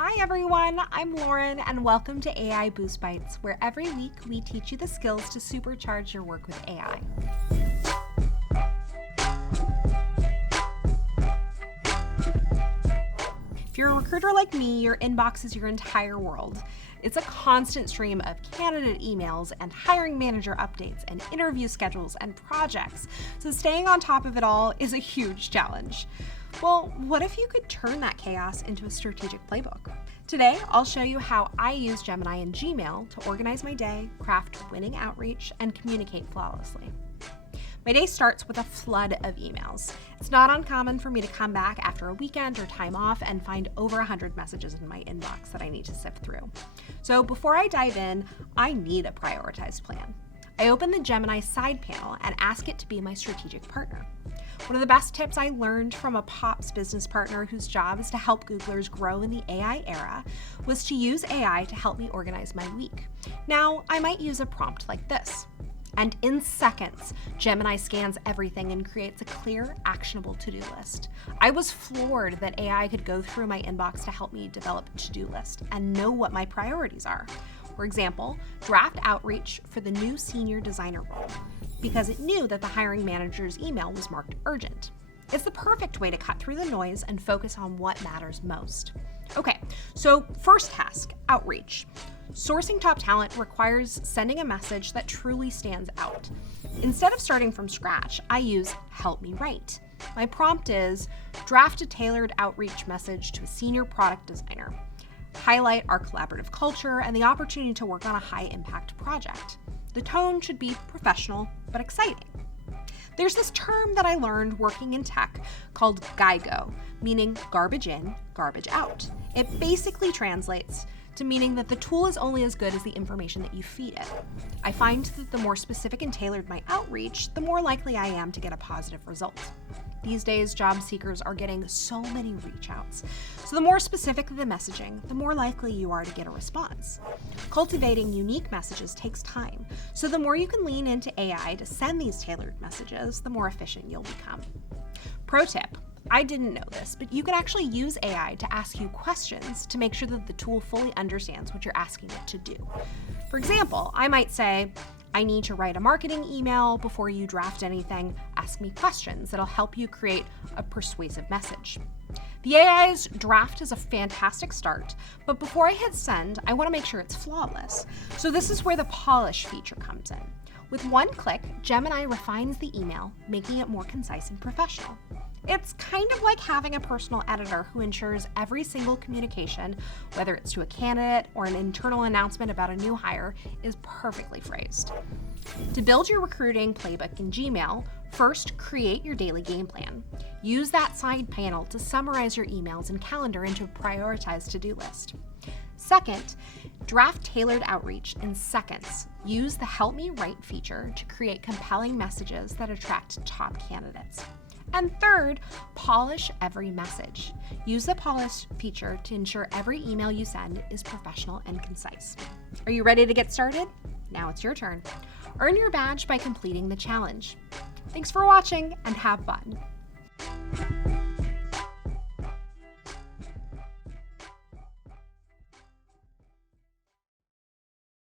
Hi everyone, I'm Lauren and welcome to AI Boost Bites, where every week we teach you the skills to supercharge your work with AI. If you're a recruiter like me, your inbox is your entire world. It's a constant stream of candidate emails and hiring manager updates and interview schedules and projects, so staying on top of it all is a huge challenge. Well, what if you could turn that chaos into a strategic playbook? Today, I'll show you how I use Gemini and Gmail to organize my day, craft winning outreach, and communicate flawlessly. My day starts with a flood of emails. It's not uncommon for me to come back after a weekend or time off and find over 100 messages in my inbox that I need to sift through. So before I dive in, I need a prioritized plan. I open the Gemini side panel and ask it to be my strategic partner. One of the best tips I learned from a Pops business partner whose job is to help Googlers grow in the AI era was to use AI to help me organize my week. Now, I might use a prompt like this. And in seconds, Gemini scans everything and creates a clear, actionable to-do list. I was floored that AI could go through my inbox to help me develop a to-do list and know what my priorities are. For example, draft outreach for the new senior designer role, because it knew that the hiring manager's email was marked urgent. It's the perfect way to cut through the noise and focus on what matters most. Okay, so first task, outreach. Sourcing top talent requires sending a message that truly stands out. Instead of starting from scratch, I use Help Me Write. My prompt is draft a tailored outreach message to a senior product designer. Highlight our collaborative culture and the opportunity to work on a high-impact project. The tone should be professional but exciting. There's this term that I learned working in tech called GIGO, meaning garbage in, garbage out. It basically translates to meaning that the tool is only as good as the information that you feed it. I find that the more specific and tailored my outreach, the more likely I am to get a positive result. These days, job seekers are getting so many reach outs. So the more specific the messaging, the more likely you are to get a response. Cultivating unique messages takes time. So the more you can lean into AI to send these tailored messages, the more efficient you'll become. Pro tip, I didn't know this, but you can actually use AI to ask you questions to make sure that the tool fully understands what you're asking it to do. For example, I might say, I need to write a marketing email. Before you draft anything, ask me questions that'll help you create a persuasive message. The AI's draft is a fantastic start, but before I hit send, I want to make sure it's flawless. So this is where the polish feature comes in. With one click, Gemini refines the email, making it more concise and professional. It's kind of like having a personal editor who ensures every single communication, whether it's to a candidate or an internal announcement about a new hire, is perfectly phrased. To build your recruiting playbook in Gmail, first create your daily game plan. Use that side panel to summarize your emails and calendar into a prioritized to-do list. Second, draft tailored outreach in seconds. Use the Help Me Write feature to create compelling messages that attract top candidates. And third, polish every message. Use the polish feature to ensure every email you send is professional and concise. Are you ready to get started? Now it's your turn. Earn your badge by completing the challenge. Thanks for watching and have fun.